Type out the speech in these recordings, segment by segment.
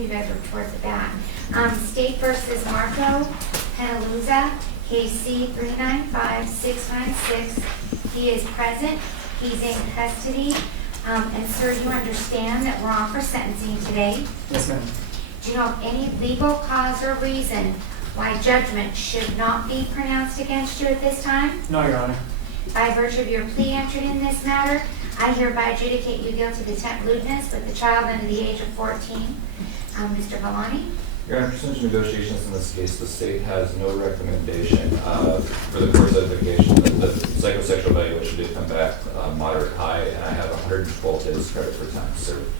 you guys are towards the back. State versus Marco, Penaloza, KC 395696. He is present. He's in custody. And sir, you understand that we're on for sentencing today? Yes, ma'am. Do you know of any legal cause or reason why judgment should not be pronounced against you at this time? No, Your Honor. By virtue of your plea entered in this matter, I hereby adjudicate you guilty of attempt lewdness with the child under the age of 14. Mr. Vellani? Your Honor, pursuant to negotiations in this case, the state has no recommendation for the court's identification. The psychosexual evaluation did come back moderate high, and I have 112 days credit for time served.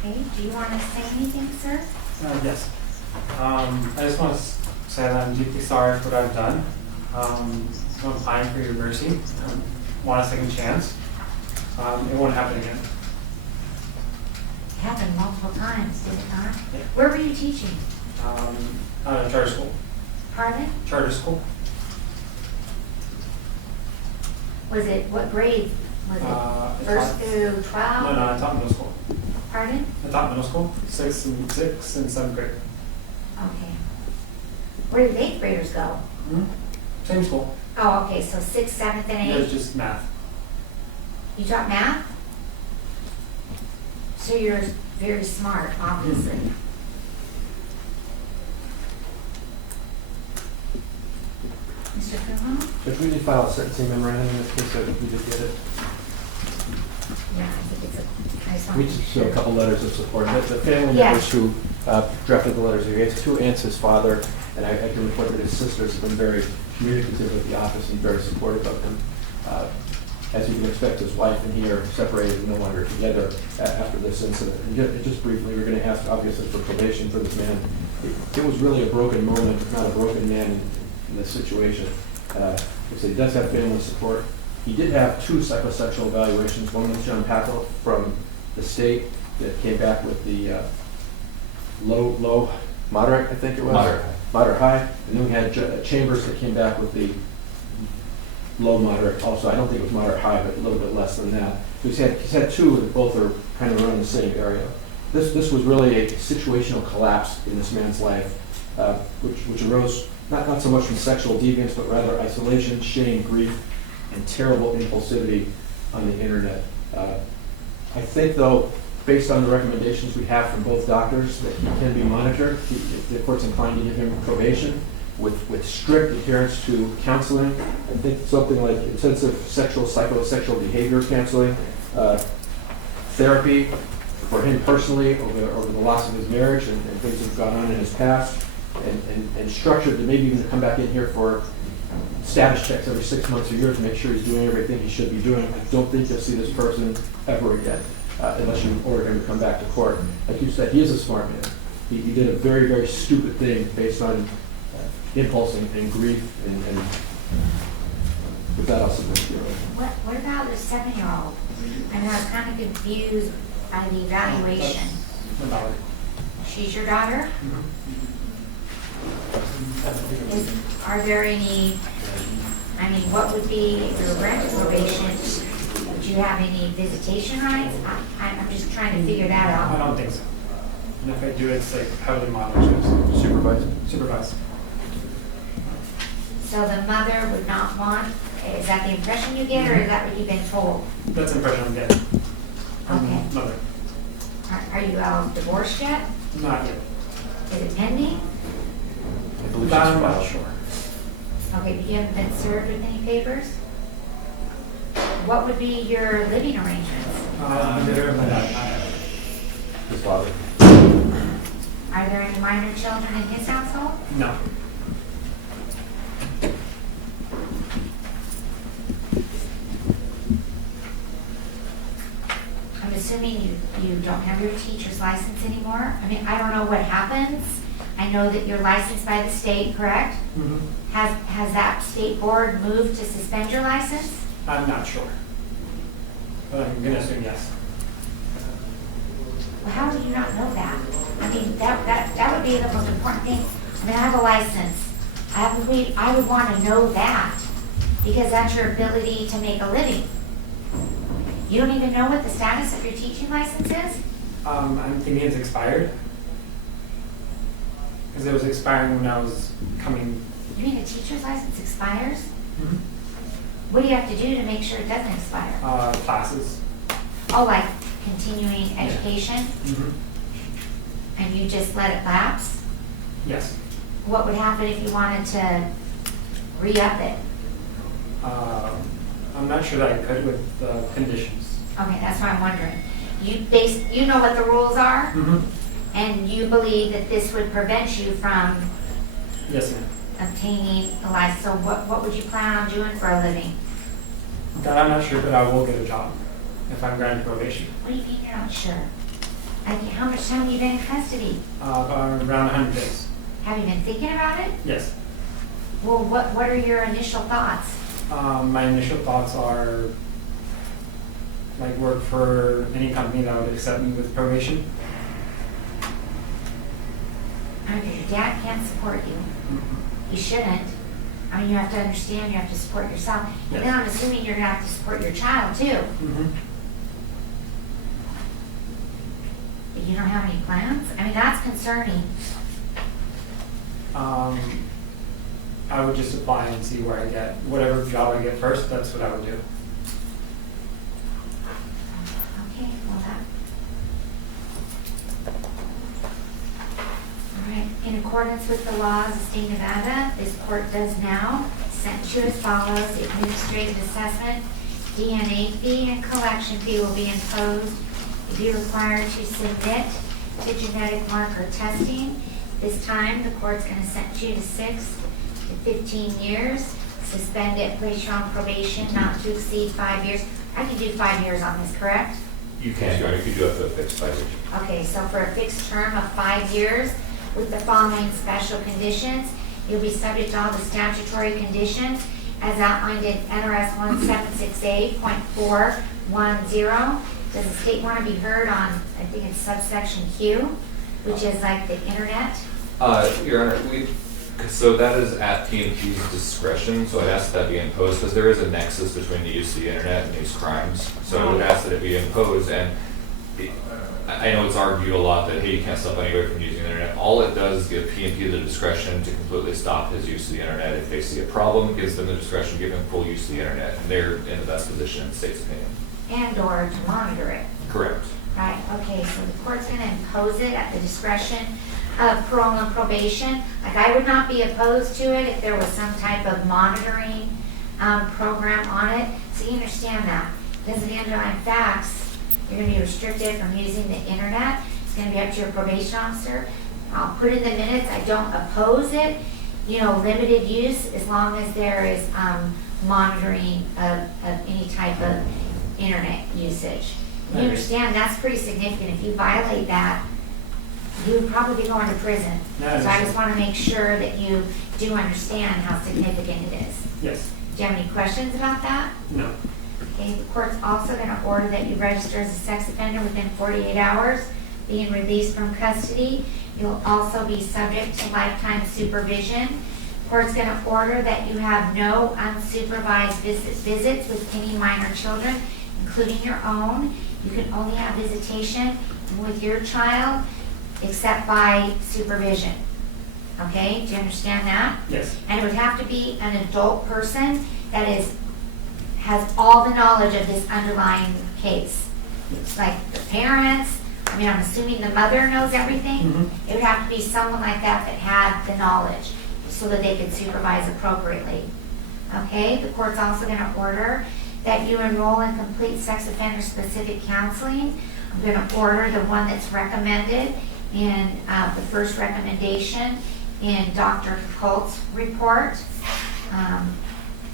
Okay, do you want to say anything, sir? Yes. I just want to say that I'm deeply sorry for what I've done. I'm applying for your mercy. Want a second chance. It won't happen again. It happened multiple times, did it not? Yeah. Where were you teaching? Charter school. Pardon? Charter school. Was it, what grade was it? First through 12? No, I taught middle school. Pardon? I taught middle school, 6th and 7th grade. Okay. Where did 8th graders go? Same school. Oh, okay, so 6th, 7th, and 8th? It was just math. You taught math? So you're very smart, obviously. Mr. Kuhn? If we did file a sentencing memorandum in this case, I think we did get it. Yeah, I think it's a, I just want We to just make show a sure. couple letters of support. The family Yes. members who drafted the letters, he has 2 aunts, his father, and I can report that his sisters have been very communicative with the office and very supportive of him. As you can expect, his wife and he are separated and no longer together after this incident. And just briefly, we're going to ask, obviously, for probation for this man. It was really a broken moment, not a broken man in this situation. He does have family support. He did have 2 psychosexual evaluations. One was John Patel from the state that came back with the low, moderate, I think it was? Moderate high. And then we had Chambers that came back with the low, moderate also. I don't think it was moderate high, but a little bit less than that. So he's had 2 that both are kind of around the same area. This was really a situational collapse in this man's life, which arose not so much from sexual deviance, but rather isolation, shame, grief, and terrible impulsivity on the internet. I think, though, based on the recommendations we have from both doctors, that he can be monitored. If the court's inclined to give him probation with strict adherence to counseling, I think something like intensive psychosexual behavior counseling, therapy for him personally over the loss of his marriage and things that have gone on in his past, and structured to maybe even come back in here for status checks every 6 months or a year to make sure he's doing everything he should be doing. I don't think you'll see this person ever again, unless you order him to come back to court. Like you said, he is a smart man. He did a very, very stupid thing based on impulse and grief, and with that I'll submit to you. What about the 7-year-old? I mean, I was kind of confused by the evaluation. My daughter. She's your daughter? Are there any, I mean, what would be your granted probation? Would you have any visitation rights? I'm just trying to figure that I out. don't think so. And if I do, it's like heavily monitored. Supervised. So the mother would not want, is that the impression you get, or is that what you've been told? That's the impression I'm getting. Okay. Mother. Are you all divorced yet? Not yet. Is it pending? I believe I'm she's not filed. sure. Okay, but you haven't been served with any papers? What would be your living arrangements? They're my dad. His father. Are there any minor children in his household? No. I'm assuming you don't have your teacher's license anymore? I mean, I don't know what happens. I know that you're licensed by the state, correct? Has that state board moved to suspend your license? I'm not sure. But I'm going to assume yes. Well, how would you not know that? I mean, that would be the most important thing. I mean, I have a license. I would want to know that, because that's your ability to make a living. You don't even know what the status of your teaching license is? I'm thinking it's expired. Because it was expiring when I was coming. You mean a teacher's license expires? Mhm. What do you have to do to make sure it doesn't expire? Classes. Oh, like continuing education? Mhm. And you just let it lapse? Yes. What would happen if you wanted to re-up it? I'm not sure that I could with the conditions. Okay, that's what I'm wondering. You know what the rules are? Mm-hmm. And you believe that this would prevent you from Yes, ma'am. obtaining a license. So what would you plan on doing for a living? That I'm not sure, but I will get a job if I'm granted probation. What do you mean you're not sure? Like, how much time have you been in custody? Around 100 days. Have you been thinking about it? Yes. Well, what are your initial thoughts? My initial thoughts are like work for any company that would accept me with probation. I mean, your dad can't support you. Mm-hmm. You shouldn't. I mean, you have to understand you have to support yourself. And then I'm assuming you're going to have to support your child too. Mm-hmm. But you don't have any plans? I mean, that's concerning. I would just apply and see where I get whatever job I get first. That's what I would do. Okay, well that. All right, in accordance with the laws of state of Nevada, this court does now sentence you as follows. The administrative assessment, DNA fee, and collection fee will be imposed if you're required to submit to genetic marker testing. This time, the court's going to sentence you to 6 to 15 years, suspended, place you on probation, not to exceed 5 years. I can do 5 years on this, correct? You can, Your Honor, if you do have to fix 5 years. Okay, so for a fixed term of 5 years with the following special conditions, you'll be subject to all the statutory conditions as outlined in NRS 176A.410. Does the state want to be heard on, I think it's subsection Q, which is like the internet? Your Honor, so that is at P&P's discretion, so I'd ask that be imposed, because there is a nexus between the use of the internet and these crimes. So I would ask that it be imposed, and I know it's argued a lot that, hey, you can't stop anybody from using the internet. All it does is give P&P the discretion to completely stop his use of the internet. If they see a problem, gives them the discretion to give him full use of the internet, and they're in the best position in the state's opinion. And or to monitor it. Correct. Right, okay, so the court's gonna impose it at the discretion of parole and probation. Like, I would not be opposed to it if there was some type of monitoring program on it. So you understand that. Because of the underlying facts, you're gonna be restricted from using the internet. It's gonna be up to your probation officer. I'll put in the minutes, I don't oppose it, limited use as long as there is monitoring of any type of internet usage. You understand that's pretty significant. If you violate that, you would probably be going to prison. Yeah, So I just want to make sure that you do understand how significant it is. Yes. Do you have any questions about that? No. Okay, the court's also going to order that you register as a sex offender within 48 hours, being released from custody. You'll also be subject to lifetime supervision. The court's going to order that you have no unsupervised visits with any minor children, including your own. You can only have visitation with your child except by supervision. Okay, do you understand that? Yes. And it would have to be an adult person that has all the knowledge of this underlying case. Yes. Like the parents, I'm assuming the mother knows everything. Mhm. It would have to be someone like that that had the knowledge so that they could supervise appropriately. Okay, the court's also going to order that you enroll in complete sex offender specific counseling. I'm going to order the one that's recommended in the first recommendation in Dr. Colt's report. I'm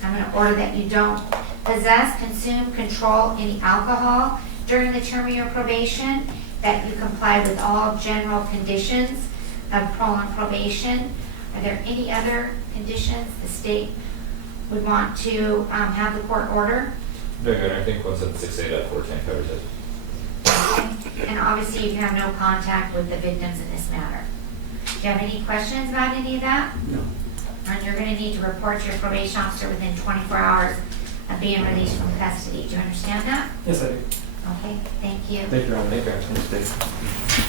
going to order that you don't possess, consume, control any alcohol during the term of your probation, that you comply with all general conditions of parole and probation. Are there any other conditions the state would want to have the court order? No, Your Honor, I think 176A.410 covers it. Okay. And obviously you can have no contact with the victims in this matter. Do you have any questions about any of that? No. And you're going to need to report to your probation officer within 24 hours of being released from custody. Do you understand that? Yes, I do. Okay, thank you. Thank you, Your Honor. Thank you. Thanks, Dave.